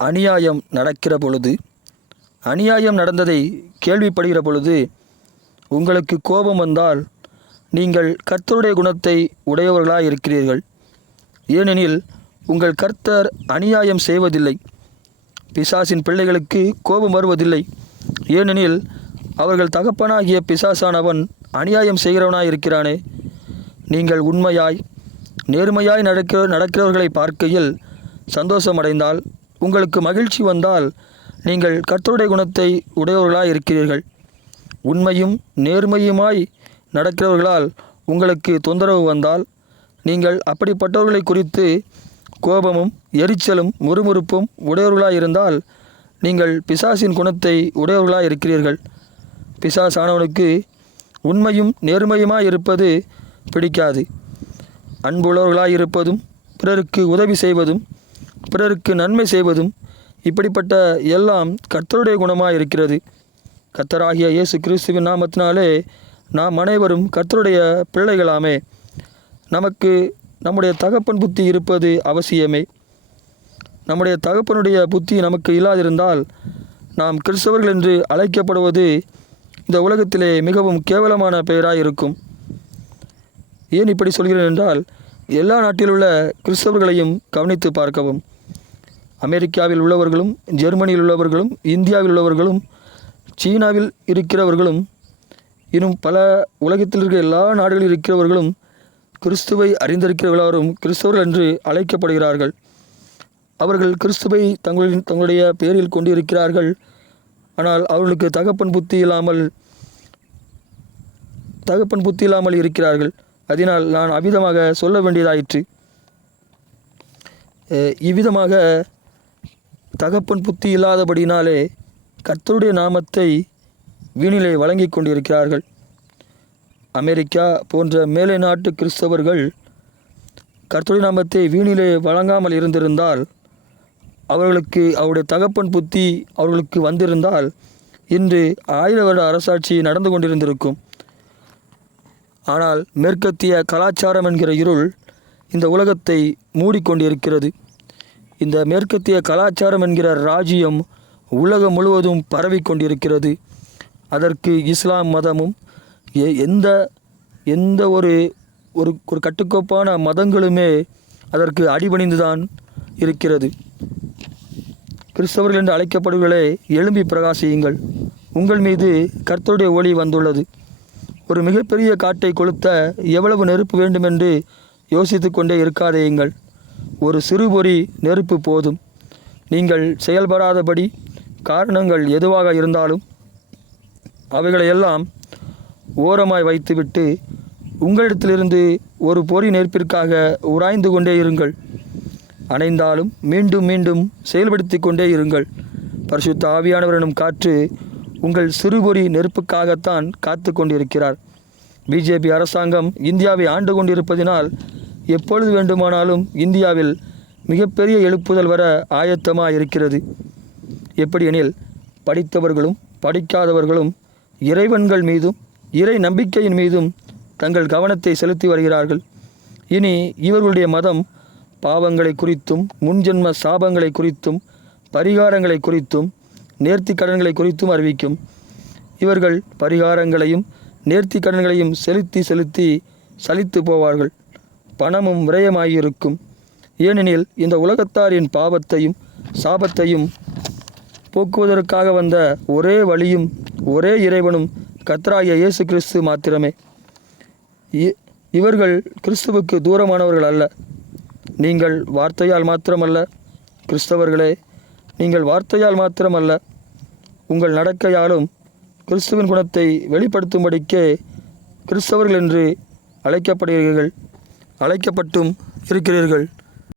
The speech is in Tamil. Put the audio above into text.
அநியாயம் நடக்கிற பொழுது, அநியாயம் நடந்ததை கேள்விப்படுகிற பொழுது உங்களுக்கு கோபம் வந்தால் நீங்கள் கர்த்தருடைய குணத்தை உடையவர்களாக இருக்கிறீர்கள். ஏனெனில் உங்கள் கர்த்தர் அநியாயம் செய்வதில்லை. பிசாசின் பிள்ளைகளுக்கு கோபம் வருவதில்லை. ஏனெனில் அவர்கள் தகப்பனாகிய பிசாசானவன் அநியாயம் செய்கிறவனாய் இருக்கிறானே. நீங்கள் உண்மையாய் நேர்மையாய் நடக்கிறவர்களை பார்க்கையில் சந்தோஷமடைந்தால், உங்களுக்கு மகிழ்ச்சி வந்தால், நீங்கள் கர்த்தருடைய குணத்தை உடையவர்களாய் இருக்கிறீர்கள். உண்மையும் நேர்மையுமாய் நடக்கிறவர்களால் உங்களுக்கு தொந்தரவு வந்தால், நீங்கள் அப்படிப்பட்டவர்களை குறித்து கோபமும் எரிச்சலும் முறுமுறுப்பும் உடையவர்களாக இருந்தால், நீங்கள் பிசாசின் குணத்தை உடையவர்களாக இருக்கிறீர்கள். பிசாசானவனுக்கு உண்மையும் நேர்மையுமாய் இருப்பது பிடிக்காது. அன்புள்ளவர்களாக இருப்பதும், பிறருக்கு உதவி செய்வதும், பிறருக்கு நன்மை செய்வதும், இப்படிப்பட்ட எல்லாம் கர்த்தருடைய குணமாக இருக்கிறது. கர்த்தராகிய இயேசு கிறிஸ்துவின் நாமத்தினாலே நாம் அனைவரும் கர்த்தருடைய பிள்ளைகளாமே. நமக்கு நம்முடைய தகப்பன் புத்தி இருப்பது அவசியமே. நம்முடைய தகப்பனுடைய புத்தி நமக்கு இல்லாதிருந்தால் நாம் கிறிஸ்தவர்கள் என்று அழைக்கப்படுவது இந்த உலகத்திலே மிகவும் கேவலமான பெயராக இருக்கும். ஏன் இப்படி சொல்கிறேன் என்றால், எல்லா நாட்டில் உள்ள கிறிஸ்தவர்களையும் கவனித்து பார்க்கவும். அமெரிக்காவில் உள்ளவர்களும், ஜெர்மனியில் உள்ளவர்களும், இந்தியாவில் உள்ளவர்களும், சீனாவில் இருக்கிறவர்களும், இன்னும் பல உலகத்தில் இருக்கிற எல்லா நாடுகளில் இருக்கிறவர்களும் கிறிஸ்துவை அறிந்திருக்கிறவர்களும் கிறிஸ்தவர்கள் என்று அழைக்கப்படுகிறார்கள். அவர்கள் கிறிஸ்துவை தங்களுடைய பெயரில் கொண்டு இருக்கிறார்கள். ஆனால் அவர்களுக்கு தகப்பன் புத்தி இல்லாமல் இருக்கிறார்கள். அதனால் நான் அவ்விதமாக சொல்ல வேண்டியதாயிற்று. இவ்விதமாக தகப்பன் புத்தி இல்லாதபடினாலே கர்த்தருடைய நாமத்தை வீணிலே வழங்கி கொண்டிருக்கிறார்கள். அமெரிக்கா போன்ற மேலை நாட்டு கிறிஸ்தவர்கள் கர்த்தருடைய நாமத்தை வீணிலே வழங்காமல் இருந்திருந்தால், அவருடைய தகப்பன் புத்தி அவர்களுக்கு வந்திருந்தால், இன்று 1000 வருட அரசாட்சி நடந்து கொண்டிருந்திருக்கும். ஆனால் மேற்கத்திய கலாச்சாரம் என்கிற இருள் இந்த உலகத்தை மூடிக்கொண்டிருக்கிறது. இந்த மேற்கத்திய கலாச்சாரம் என்கிற ராஜ்யம் உலகம் முழுவதும் பரவி கொண்டிருக்கிறது. அதற்கு இஸ்லாம் மதமும் எந்த ஒரு கட்டுக்கோப்பான மதங்களுமே அதற்கு அடிபணிந்துதான் இருக்கிறது. கிறிஸ்தவர்கள் என்று அழைக்கப்படுவர்களே, எழும்பி பிரகாசியுங்கள். உங்கள் மீது கர்த்தருடைய ஒளி வந்துள்ளது. ஒரு மிகப்பெரிய காட்டை கொளுத்த எவ்வளவு நெருப்பு வேண்டுமென்று யோசித்து கொண்டே இருக்காதேயுங்கள். ஒரு சிறு பொறி நெருப்பு போதும். நீங்கள் செயல்படாதபடி காரணங்கள் எதுவாக இருந்தாலும் அவைகளையெல்லாம் ஓரமாய் வைத்துவிட்டு உங்களிடத்திலிருந்து ஒரு பொறி நெருப்பிற்காக உராய்ந்து கொண்டே இருங்கள். அணைந்தாலும் மீண்டும் மீண்டும் செயல்படுத்தி கொண்டே இருங்கள். பரிசுத்த ஆவியானவர் எனும் காற்று உங்கள் சிறுபொறி நெருப்புக்காகத்தான் காத்து கொண்டிருக்கிறார். பிஜேபி அரசாங்கம் இந்தியாவை ஆண்டு கொண்டிருப்பதினால் எப்பொழுது வேண்டுமானாலும் இந்தியாவில் மிகப்பெரிய எழுப்புதல் வர ஆயத்தமாக இருக்கிறது. எப்படியெனில், படித்தவர்களும் படிக்காதவர்களும் இறைவன்கள் மீதும் இறை நம்பிக்கையின் மீதும் தங்கள் கவனத்தை செலுத்தி வருகிறார்கள். இனி இவர்களுடைய மதம் பாவங்களை குறித்தும், முன்ஜென்ம சாபங்களை குறித்தும், பரிகாரங்களை குறித்தும், நேர்த்தி கடன்களை குறித்தும் அறிவிக்கும். இவர்கள் பரிகாரங்களையும் நேர்த்தி கடன்களையும் செலுத்தி சலித்து போவார்கள். பணமும் விரயமாகியிருக்கும். ஏனெனில் இந்த உலகத்தாரின் பாவத்தையும் சாபத்தையும் போக்குவதற்காக வந்த ஒரே வழியும் ஒரே இறைவனும் கர்த்தராகிய இயேசு கிறிஸ்து மாத்திரமே. இவர்கள் கிறிஸ்துவுக்கு தூரமானவர்கள் அல்ல. நீங்கள் வார்த்தையால் மாத்திரமல்ல, கிறிஸ்தவர்களே, நீங்கள் வார்த்தையால் மாத்திரமல்ல, உங்கள் நடக்கையாலும் கிறிஸ்துவின் குணத்தை வெளிப்படுத்தும்படிக்கே கிறிஸ்தவர்கள் என்று அழைக்கப்பட்டீர்கள், அழைக்கப்பட்டும் இருக்கிறீர்கள்.